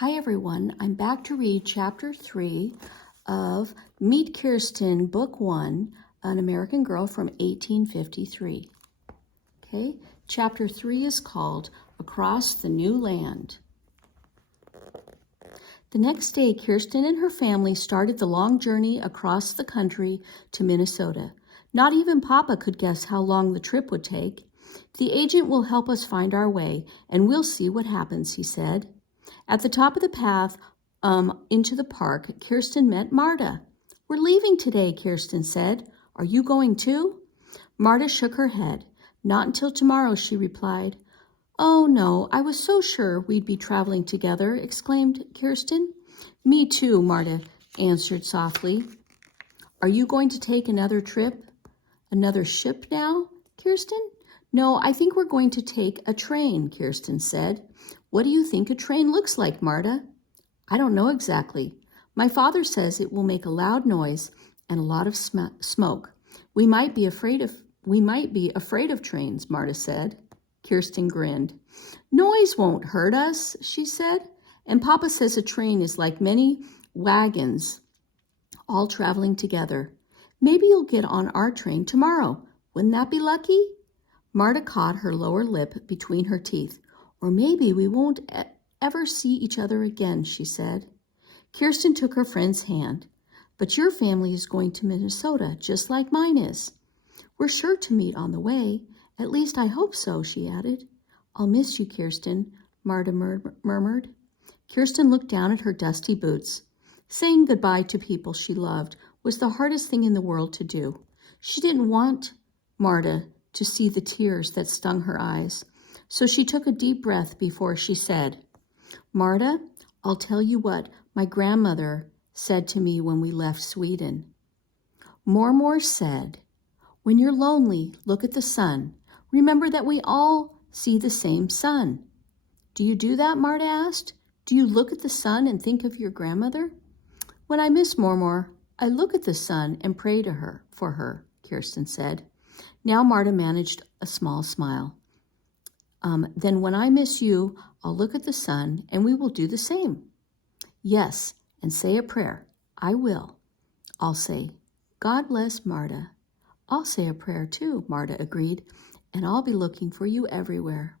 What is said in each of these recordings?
Hi everyone, I'm back to read Chapter 3 of Meet Kirsten, Book 1, An American Girl from 1853. Okay, Chapter 3 is called Across the New Land. The next day, Kirsten and her family started the long journey across the country to Minnesota. Not even Papa could guess how long the trip would take. The agent will help us find our way, and we'll see what happens, he said. At the top of the path into the park, Kirsten met Marta. We're leaving today, Kirsten said. Are you going too? Marta shook her head. Not until tomorrow, she replied. Oh, no, I was so sure we'd be traveling together, exclaimed Kirsten. Me too, Marta answered softly. Are you going to take another trip? Another ship now, Kirsten? No, I think we're going to take a train, Kirsten said. What do you think a train looks like, Marta? I don't know exactly. My father says it will make a loud noise and a lot of smoke. We might be afraid of trains, Marta said. Kirsten grinned. Noise won't hurt us, she said. And Papa says a train is like many wagons, all traveling together. Maybe you'll get on our train tomorrow. Wouldn't that be lucky? Marta caught her lower lip between her teeth. Or maybe we won't ever see each other again, she said. Kirsten took her friend's hand. But your family is going to Minnesota, just like mine is. We're sure to meet on the way. At least I hope so, she added. I'll miss you, Kirsten, Marta murmured. Kirsten looked down at her dusty boots. Saying goodbye to people she loved was the hardest thing in the world to do. She didn't want Marta to see the tears that stung her eyes. So she took a deep breath before she said, Marta, I'll tell you what my grandmother said to me when we left Sweden. Mormor said, when you're lonely, look at the sun. Remember that we all see the same sun. Do you do that, Marta asked? Do you look at the sun and think of your grandmother? When I miss Mormor, I look at the sun and pray to for her, Kirsten said. Now Marta managed a small smile. Then when I miss you, I'll look at the sun and we will do the same. Yes, and say a prayer. I will. I'll say, God bless Marta. I'll say a prayer too, Marta agreed, and I'll be looking for you everywhere.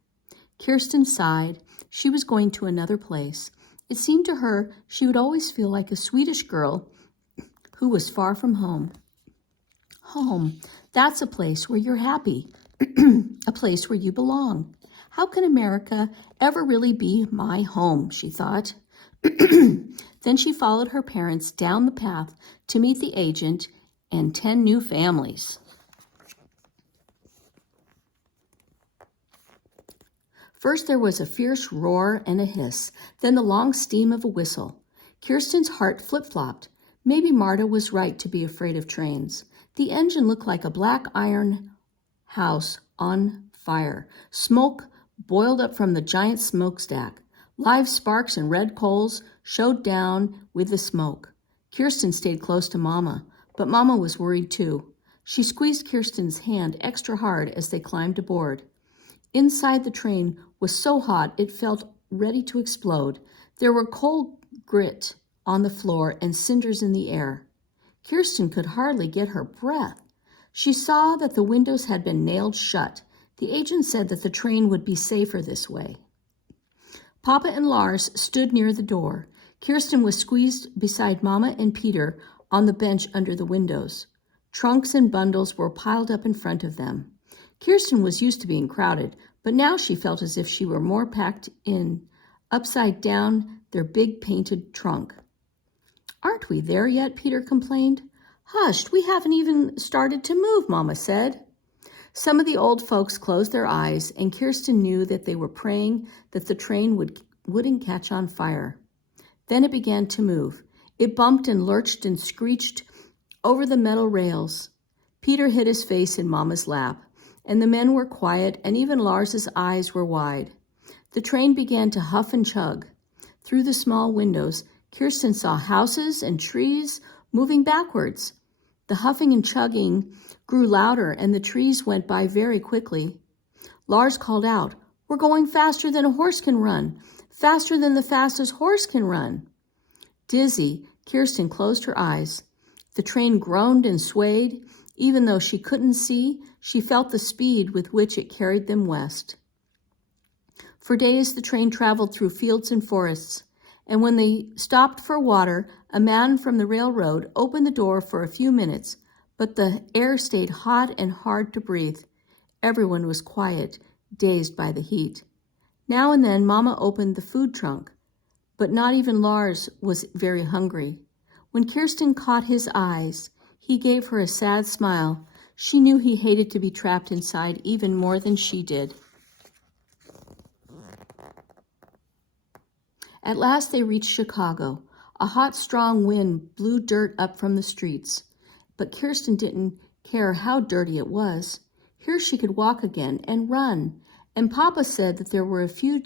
Kirsten sighed. She was going to another place. It seemed to her she would always feel like a Swedish girl who was far from home. Home, that's a place where you're happy, a place where you belong. How can America ever really be my home, she thought. Then she followed her parents down the path to meet the agent and 10 new families. First there was a fierce roar and a hiss, then the long steam of a whistle. Kirsten's heart flip-flopped. Maybe Marta was right to be afraid of trains. The engine looked like a black iron house on fire. Smoke boiled up from the giant smokestack. Live sparks and red coals showed down with the smoke. Kirsten stayed close to Mama, but Mama was worried too. She squeezed Kirsten's hand extra hard as they climbed aboard. Inside the train was so hot it felt ready to explode. There were coal grit on the floor and cinders in the air. Kirsten could hardly get her breath. She saw that the windows had been nailed shut. The agent said that the train would be safer this way. Papa and Lars stood near the door. Kirsten was squeezed beside Mama and Peter on the bench under the windows. Trunks and bundles were piled up in front of them. Kirsten was used to being crowded, but now she felt as if she were more packed in, upside down their big painted trunk. Aren't we there yet? Peter complained. Hush, we haven't even started to move, Mama said. Some of the old folks closed their eyes, and Kirsten knew that they were praying that the train wouldn't catch on fire. Then it began to move. It bumped and lurched and screeched over the metal rails. Peter hid his face in Mama's lap, and the men were quiet, and even Lars's eyes were wide. The train began to huff and chug. Through the small windows, Kirsten saw houses and trees moving backwards. The huffing and chugging grew louder, and the trees went by very quickly. Lars called out, We're going faster than a horse can run. faster than the fastest horse can run. Dizzy, Kirsten closed her eyes. The train groaned and swayed. Even though she couldn't see, she felt the speed with which it carried them west. For days the train traveled through fields and forests, and when they stopped for water, a man from the railroad opened the door for a few minutes, but the air stayed hot and hard to breathe. Everyone was quiet, dazed by the heat. Now and then Mama opened the food trunk, but not even Lars was very hungry. When Kirsten caught his eyes, he gave her a sad smile. She knew he hated to be trapped inside even more than she did. At last they reached Chicago. A hot, strong wind blew dirt up from the streets, but Kirsten didn't care how dirty it was. Here she could walk again and run, and Papa said that in a few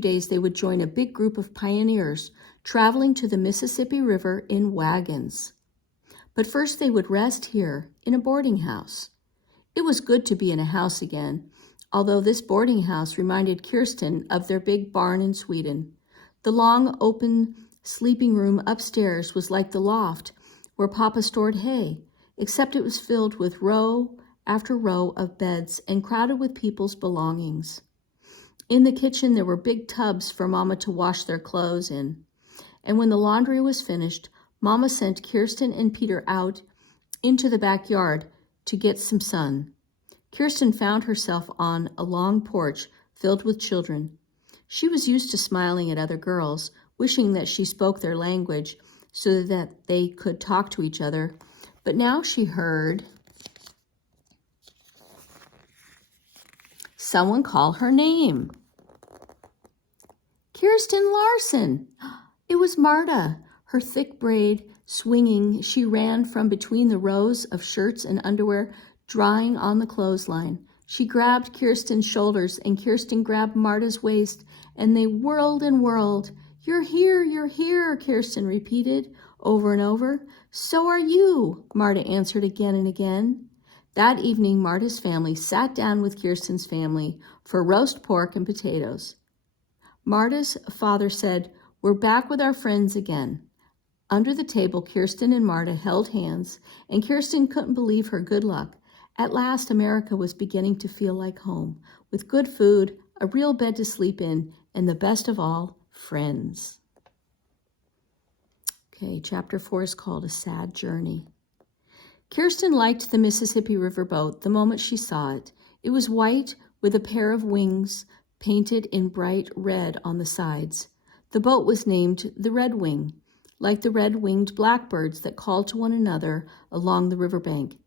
days they would join a big group of pioneers traveling to the Mississippi River in wagons. But first they would rest here in a boarding house. It was good to be in a house again, although this boarding house reminded Kirsten of their big barn in Sweden. The long, open sleeping room upstairs was like the loft where Papa stored hay, except it was filled with row after row of beds and crowded with people's belongings. In the kitchen there were big tubs for Mama to wash their clothes in. And when the laundry was finished, Mama sent Kirsten and Peter out into the backyard to get some sun. Kirsten found herself on a long porch filled with children. She was used to smiling at other girls, wishing that she spoke their language so that they could talk to each other. But now she heard someone call her name. Kirsten Larson! It was Marta. Her thick braid swinging, she ran from between the rows of shirts and underwear drying on the clothesline. She grabbed Kirsten's shoulders, and Kirsten grabbed Marta's waist, and they whirled and whirled. You're here, Kirsten repeated over and over. So are you, Marta answered again and again. That evening, Marta's family sat down with Kirsten's family for roast pork and potatoes. Marta's father said, "We're back with our friends again." Under the table, Kirsten and Marta held hands, and Kirsten couldn't believe her good luck. At last, America was beginning to feel like home, with good food, a real bed to sleep in, and the best of all, friends. Okay, chapter 4 is called A Sad Journey. Kirsten liked the Mississippi River boat the moment she saw it. It was white with a pair of wings painted in bright red on the sides. The boat was named the Red Wing, like the red-winged blackbirds that called to one another along the riverbank.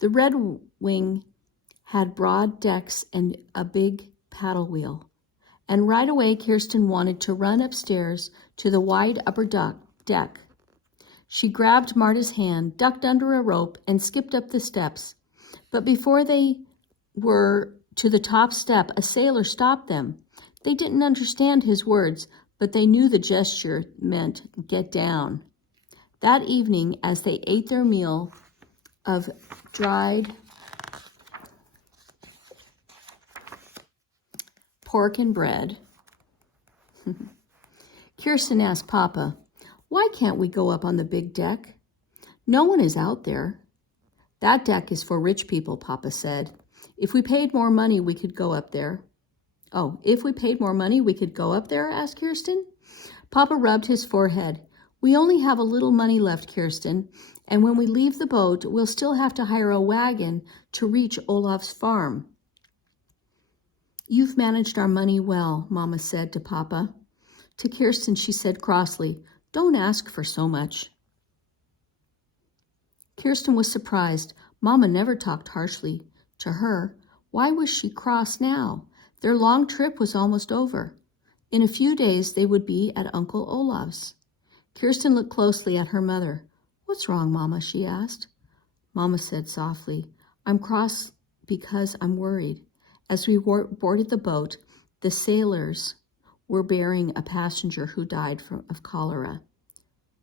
The Red Wing had broad decks and a big paddle wheel. And right away, Kirsten wanted to run upstairs to the wide upper deck. She grabbed Marta's hand, ducked under a rope, and skipped up the steps. But before they were to the top step, a sailor stopped them. They didn't understand his words, but they knew the gesture meant get down. That evening, as they ate their meal of dried pork and bread, Kirsten asked Papa, "Why can't we go up on the big deck?" "No one is out there." "That deck is for rich people," Papa said. "If we paid more money, we could go up there." "Oh, if we paid more money, we could go up there?" asked Kirsten. Papa rubbed his forehead. "We only have a little money left, Kirsten, and when we leave the boat, we'll still have to hire a wagon to reach Olaf's farm." "You've managed our money well," Mama said to Papa. To Kirsten, she said crossly, "Don't ask for so much." Kirsten was surprised. Mama never talked harshly to her. Why was she cross now? Their long trip was almost over. In a few days, they would be at Uncle Olaf's. Kirsten looked closely at her mother. "What's wrong, Mama?" she asked. Mama said softly, "I'm cross because I'm worried." As we boarded the boat, the sailors were bearing a passenger who died of cholera.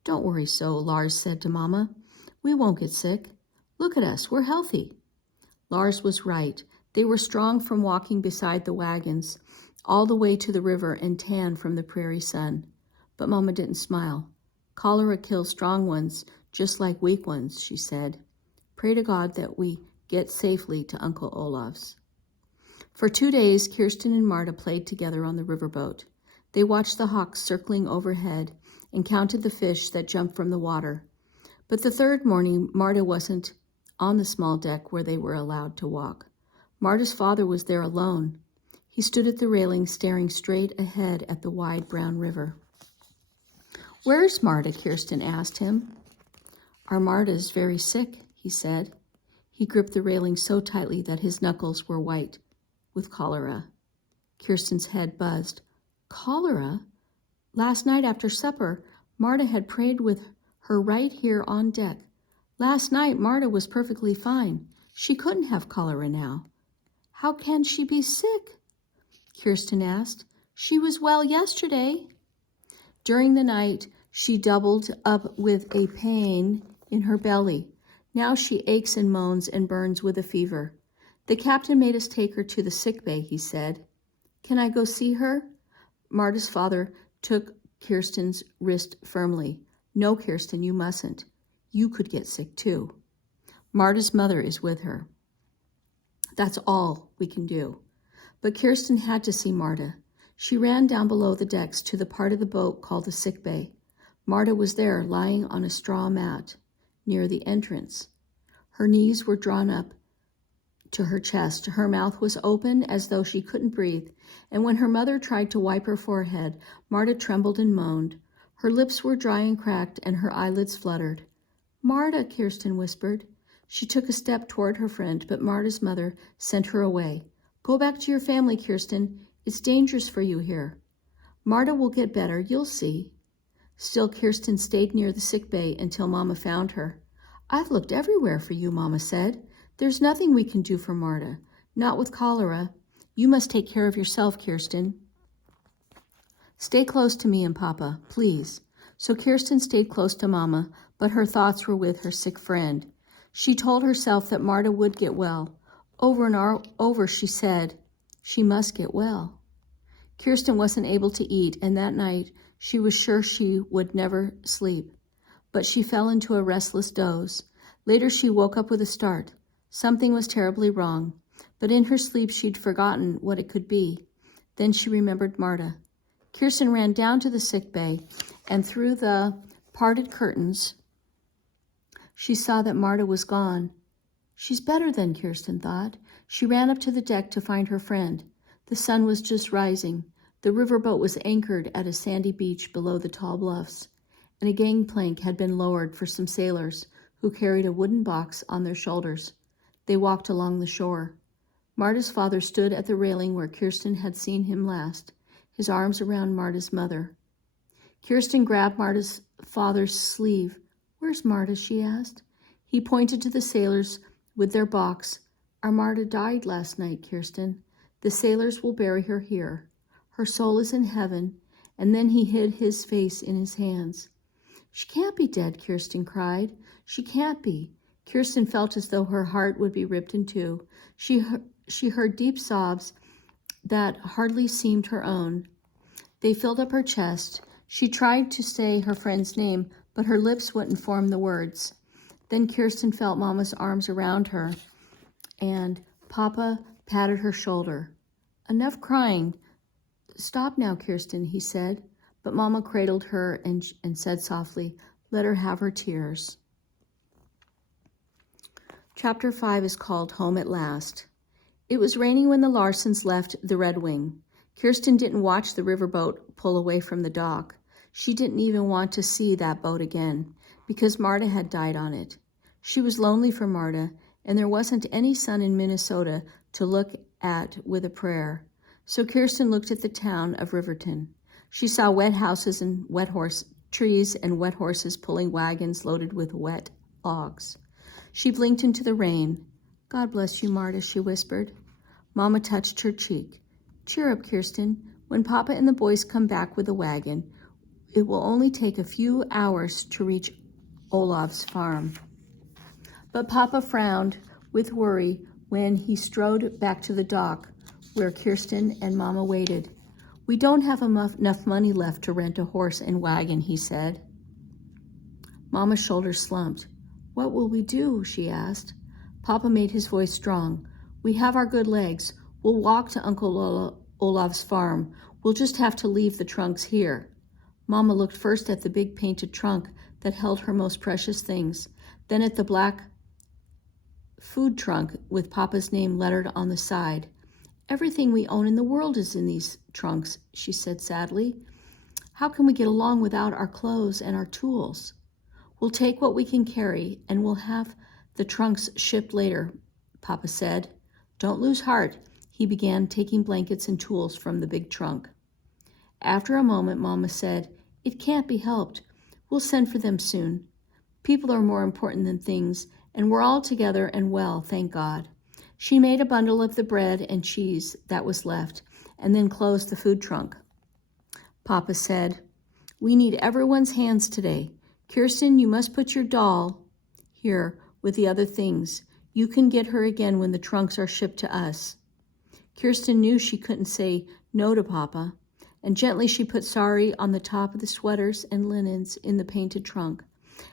"Don't worry so," Lars said to Mama. "We won't get sick. Look at us, we're healthy." Lars was right. They were strong from walking beside the wagons. all the way to the river and tan from the prairie sun. But Mama didn't smile. Cholera kills strong ones just like weak ones, she said. Pray to God that we get safely to Uncle Olaf's. For 2 days, Kirsten and Marta played together on the riverboat. They watched the hawks circling overhead and counted the fish that jumped from the water. But the third morning, Marta wasn't on the small deck where they were allowed to walk. Marta's father was there alone. He stood at the railing staring straight ahead at the wide brown river. Where's Marta? Kirsten asked him. Our Marta's very sick, he said. He gripped the railing so tightly that his knuckles were white with cholera. Kirsten's head buzzed. Cholera? Last night after supper, Marta had prayed with her right here on deck. Last night, Marta was perfectly fine. She couldn't have cholera now. How can she be sick? Kirsten asked. She was well yesterday. During the night, she doubled up with a pain in her belly. Now she aches and moans and burns with a fever. The captain made us take her to the sick bay, he said. Can I go see her? Marta's father took Kirsten's wrist firmly. No, Kirsten, you mustn't. You could get sick too. Marta's mother is with her. That's all we can do. But Kirsten had to see Marta. She ran down below the decks to the part of the boat called the sick bay. Marta was there, lying on a straw mat near the entrance. Her knees were drawn up to her chest. Her mouth was open as though she couldn't breathe, and when her mother tried to wipe her forehead, Marta trembled and moaned. Her lips were dry and cracked, and her eyelids fluttered. Marta, Kirsten whispered. She took a step toward her friend, but Marta's mother sent her away. Go back to your family, Kirsten. It's dangerous for you here. Marta will get better, you'll see. Still, Kirsten stayed near the sick bay until Mama found her. I've looked everywhere for you, Mama said. There's nothing we can do for Marta, not with cholera. You must take care of yourself, Kirsten. Stay close to me and Papa, please. So Kirsten stayed close to Mama, but her thoughts were with her sick friend. She told herself that Marta would get well. Over and over she said, she must get well. Kirsten wasn't able to eat, and that night she was sure she would never sleep. But she fell into a restless doze. Later she woke up with a start. Something was terribly wrong, but in her sleep she'd forgotten what it could be. Then she remembered Marta. Kirsten ran down to the sick bay, and through the parted curtains, she saw that Marta was gone. She's better then, Kirsten thought. She ran up to the deck to find her friend. The sun was just rising. The riverboat was anchored at a sandy beach below the tall bluffs, and a gangplank had been lowered for some sailors who carried a wooden box on their shoulders. They walked along the shore. Marta's father stood at the railing where Kirsten had seen him last, his arms around Marta's mother. Kirsten grabbed Marta's father's sleeve. Where's Marta? She asked. He pointed to the sailors with their box. Our Marta died last night, Kirsten. The sailors will bury her here. Her soul is in heaven. And then he hid his face in his hands. She can't be dead, Kirsten cried. She can't be. Kirsten felt as though her heart would be ripped in two. She heard deep sobs that hardly seemed her own. They filled up her chest. She tried to say her friend's name, but her lips wouldn't form the words. Then Kirsten felt Mama's arms around her, and Papa patted her shoulder. Enough crying. Stop now, Kirsten, he said. But Mama cradled her and said softly, let her have her tears. Chapter 5 is called Home at Last. It was raining when the Larsens left the Red Wing. Kirsten didn't watch the riverboat pull away from the dock. She didn't even want to see that boat again, because Marta had died on it. She was lonely for Marta, and there wasn't any sun in Minnesota to look at with a prayer. So Kirsten looked at the town of Riverton. She saw wet houses and trees and wet horses pulling wagons loaded with wet logs. She blinked into the rain. God bless you, Marta, she whispered. Mama touched her cheek. Cheer up, Kirsten. When Papa and the boys come back with the wagon, it will only take a few hours to reach Olaf's farm. But Papa frowned with worry when he strode back to the dock where Kirsten and Mama waited. We don't have enough money left to rent a horse and wagon, he said. Mama's shoulders slumped. What will we do? She asked. Papa made his voice strong. We have our good legs. We'll walk to Uncle Olaf's farm. We'll just have to leave the trunks here. Mama looked first at the big painted trunk that held her most precious things, then at the black food trunk with Papa's name lettered on the side. Everything we own in the world is in these trunks, she said sadly. How can we get along without our clothes and our tools? We'll take what we can carry, and we'll have the trunks shipped later, Papa said. Don't lose heart. He began taking blankets and tools from the big trunk. After a moment, Mama said, It can't be helped. We'll send for them soon. People are more important than things, and we're all together and well, thank God. She made a bundle of the bread and cheese that was left, and then closed the food trunk. Papa said, We need everyone's hands today. Kirsten, you must put your doll here with the other things. You can get her again when the trunks are shipped to us. Kirsten knew she couldn't say no to Papa, and gently she put Sari on the top of the sweaters and linens in the painted trunk.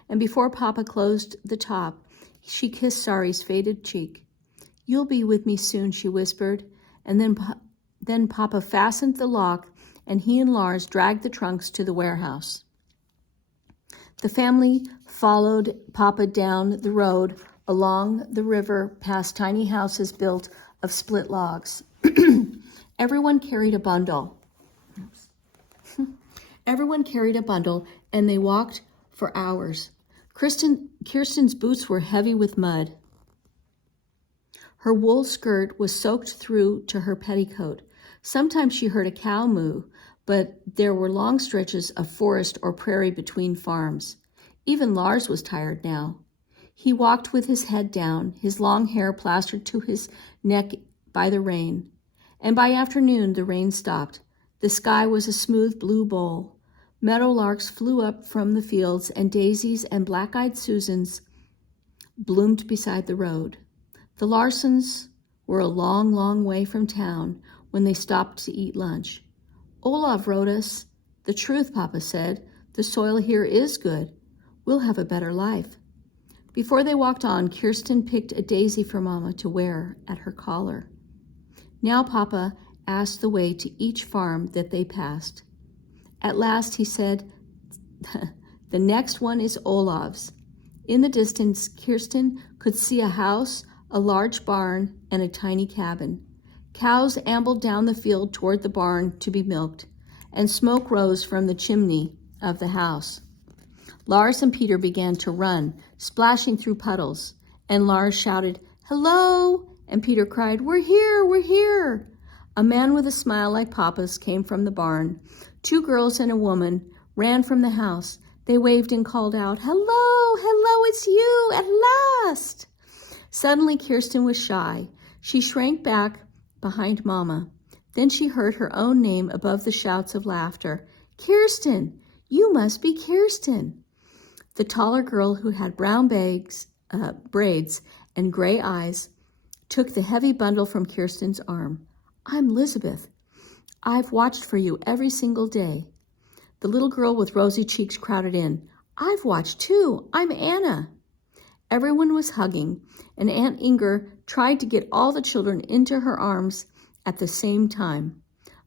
And before Papa closed the top, she kissed Sari's faded cheek. You'll be with me soon, she whispered, and then Papa fastened the lock, and he and Lars dragged the trunks to the warehouse. The family followed Papa down the road, along the river, past tiny houses built of split logs. Everyone carried a bundle. Everyone carried a bundle, and they walked for hours. Kirsten's boots were heavy with mud. Her wool skirt was soaked through to her petticoat. Sometimes she heard a cow moo, but there were long stretches of forest or prairie between farms. Even Lars was tired now. He walked with his head down, his long hair plastered to his neck by the rain. And by afternoon, the rain stopped. The sky was a smooth blue bowl. Meadowlarks flew up from the fields, and daisies and black-eyed Susans bloomed beside the road. The Larsons were a long, long way from town when they stopped to eat lunch. Olaf wrote us, The truth, Papa said. The soil here is good. We'll have a better life. Before they walked on, Kirsten picked a daisy for Mama to wear at her collar. Now Papa asked the way to each farm that they passed. At last he said, The next one is Olaf's. In the distance, Kirsten could see a house, a large barn, and a tiny cabin. Cows ambled down the field toward the barn to be milked, and smoke rose from the chimney of the house. Lars and Peter began to run, splashing through puddles, and Lars shouted, Hello! And Peter cried, We're here, we're here! A man with a smile like Papa's came from the barn. 2 girls and a woman ran from the house. They waved and called out, Hello, hello, it's you, at last! Suddenly Kirsten was shy. She shrank back behind Mama. Then she heard her own name above the shouts of laughter. Kirsten! You must be Kirsten! The taller girl, who had brown braids and gray eyes, took the heavy bundle from Kirsten's arm. I'm Elizabeth. I've watched for you every single day. The little girl with rosy cheeks crowded in. I've watched too. I'm Anna. Everyone was hugging, and Aunt Inger tried to get all the children into her arms at the same time.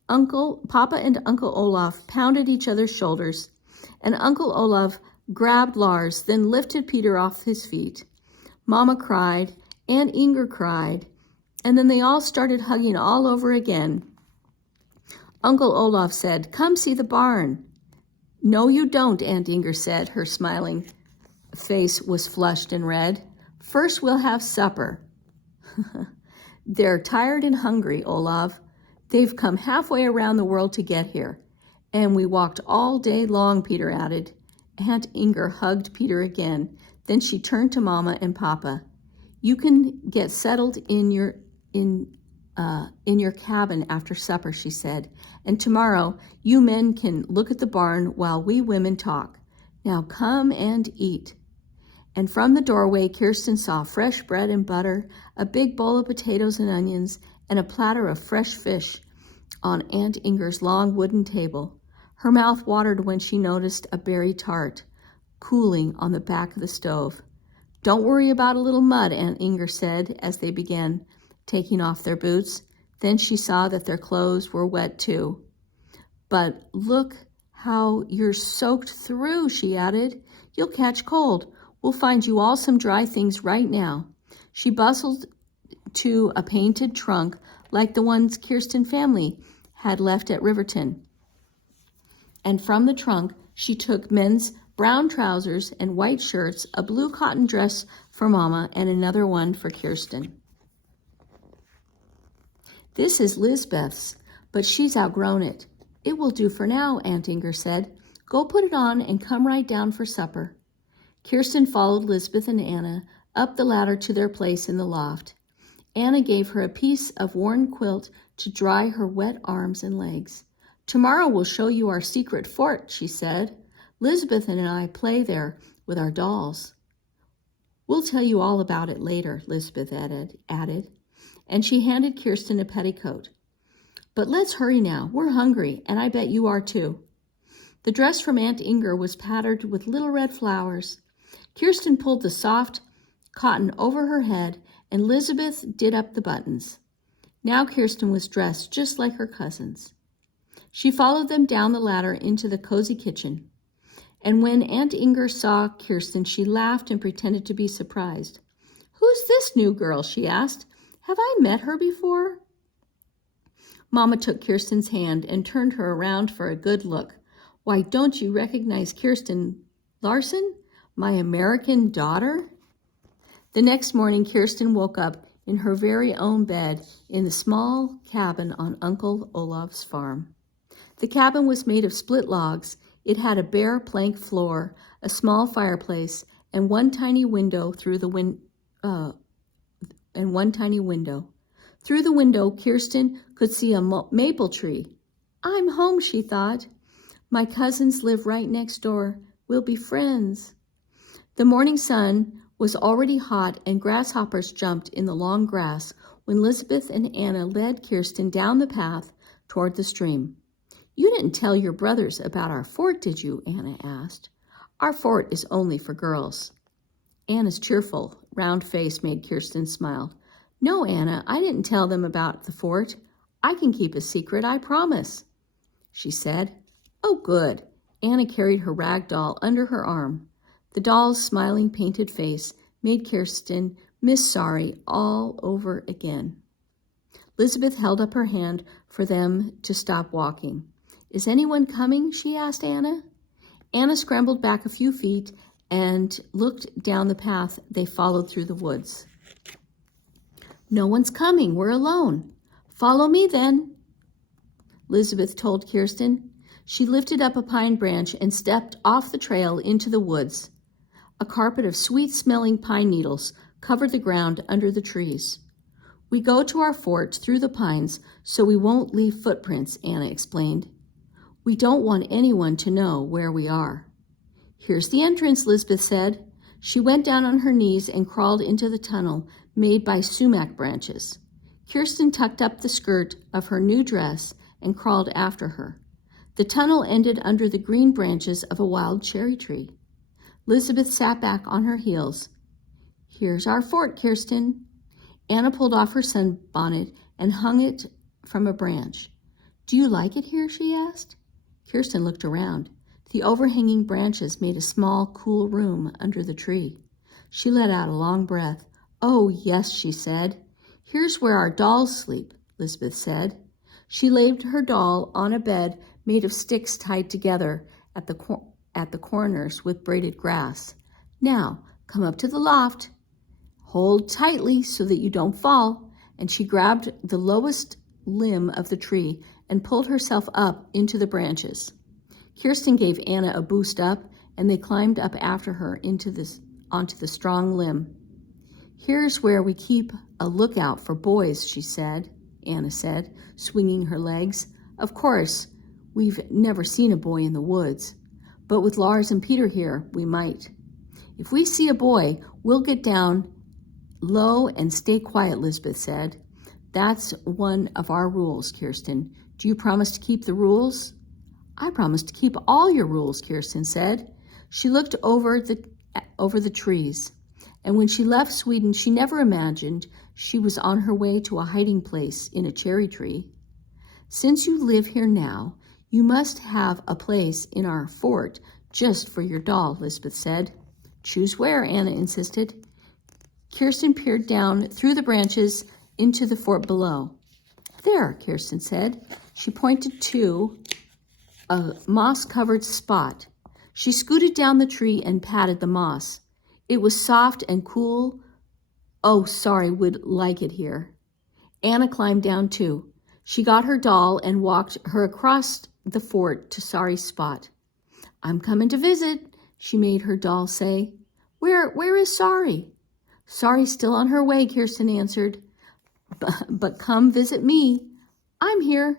Papa and Uncle Olaf pounded each other's shoulders, and Uncle Olaf grabbed Lars, then lifted Peter off his feet. Mama cried, Aunt Inger cried, and then they all started hugging all over again. Uncle Olaf said, Come see the barn. No, you don't, Aunt Inger said. Her smiling face was flushed and red. First we'll have supper. They're tired and hungry, Olaf. They've come halfway around the world to get here. And we walked all day long, Peter added. Aunt Inger hugged Peter again. Then she turned to Mama and Papa. You can get settled in your cabin after supper, she said. And tomorrow you men can look at the barn while we women talk. Now come and eat. And from the doorway, Kirsten saw fresh bread and butter, a big bowl of potatoes and onions, and a platter of fresh fish. on Aunt Inger's long wooden table. Her mouth watered when she noticed a berry tart cooling on the back of the stove. "Don't worry about a little mud," Aunt Inger said as they began taking off their boots. Then she saw that their clothes were wet too. "But look how you're soaked through," she added. "You'll catch cold. We'll find you all some dry things right now." She bustled to a painted trunk like the ones Kirsten family had left at Riverton. And from the trunk, she took men's brown trousers and white shirts, a blue cotton dress for Mama, and another one for Kirsten. "This is Lizbeth's, but she's outgrown it. It will do for now," Aunt Inger said. "Go put it on and come right down for supper." Kirsten followed Lizbeth and Anna up the ladder to their place in the loft. Anna gave her a piece of worn quilt to dry her wet arms and legs. "Tomorrow we'll show you our secret fort," she said. "Lizbeth and I play there with our dolls." "We'll tell you all about it later," Lizbeth added, and she handed Kirsten a petticoat. "But let's hurry now. We're hungry, and I bet you are too." The dress from Aunt Inger was patterned with little red flowers. Kirsten pulled the soft cotton over her head, and Elizabeth did up the buttons. Now Kirsten was dressed just like her cousins. She followed them down the ladder into the cozy kitchen. And when Aunt Inger saw Kirsten, she laughed and pretended to be surprised. "Who's this new girl?" she asked. "Have I met her before?" Mama took Kirsten's hand and turned her around for a good look. "Why, don't you recognize Kirsten Larson, my American daughter?" The next morning, Kirsten woke up in her very own bed in the small cabin on Uncle Olaf's farm. The cabin was made of split logs. It had a bare plank floor, a small fireplace, and one tiny window. Through the window, Kirsten could see a maple tree. "I'm home," she thought. "My cousins live right next door. We'll be friends." The morning sun was already hot, and grasshoppers jumped in the long grass when Elizabeth and Anna led Kirsten down the path toward the stream. "You didn't tell your brothers about our fort, did you?" Anna asked. "Our fort is only for girls." Anna's cheerful, round face made Kirsten smile. "No, Anna, I didn't tell them about the fort. I can keep a secret, I promise," she said. "Oh, good." Anna carried her rag doll under her arm. The doll's smiling painted face made Kirsten miss sorry all over again. Elizabeth held up her hand for them to stop walking. "Is anyone coming?" she asked Anna. Anna scrambled back a few feet and looked down the path they followed through the woods. "No one's coming. We're alone." "Follow me then," Elizabeth told Kirsten. She lifted up a pine branch and stepped off the trail into the woods. A carpet of sweet-smelling pine needles covered the ground under the trees. "We go to our fort through the pines so we won't leave footprints," Anna explained. "We don't want anyone to know where we are." "Here's the entrance," Lisbeth said. She went down on her knees and crawled into the tunnel made by sumac branches. Kirsten tucked up the skirt of her new dress and crawled after her. The tunnel ended under the green branches of a wild cherry tree. Elizabeth sat back on her heels. "Here's our fort, Kirsten." Anna pulled off her sunbonnet and hung it from a branch. "Do you like it here?" she asked. Kirsten looked around. The overhanging branches made a small, cool room under the tree. She let out a long breath. "Oh, yes," she said. "Here's where our dolls sleep," Elizabeth said. She laid her doll on a bed made of sticks tied together at the corners with braided grass. "Now, come up to the loft. Hold tightly so that you don't fall." And she grabbed the lowest limb of the tree and pulled herself up into the branches. Kirsten gave Anna a boost up, and they climbed up after her onto the strong limb. "Here's where we keep a lookout for boys," Anna said, swinging her legs. "Of course, we've never seen a boy in the woods, but with Lars and Peter here, we might. If we see a boy, we'll get down low and stay quiet," Lisbeth said. "That's one of our rules, Kirsten. Do you promise to keep the rules? I promise to keep all your rules, Kirsten said. She looked over the trees, and when she left Sweden, she never imagined she was on her way to a hiding place in a cherry tree. Since you live here now, you must have a place in our fort just for your doll, Lisbeth said. Choose where, Anna insisted. Kirsten peered down through the branches into the fort below. There, Kirsten said. She pointed to a moss-covered spot. She scooted down the tree and patted the moss. It was soft and cool. Oh, Sorry would like it here. Anna climbed down too. She got her doll and walked her across the fort to Sorry's spot. I'm coming to visit, she made her doll say. Where is Sorry? Sorry's still on her way, Kirsten answered. But come visit me. I'm here.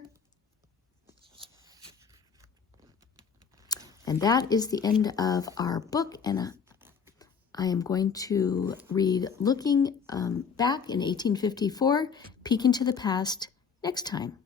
And that is the end of our book, and I am going to read Looking Back in 1854, Peek into the Past next time.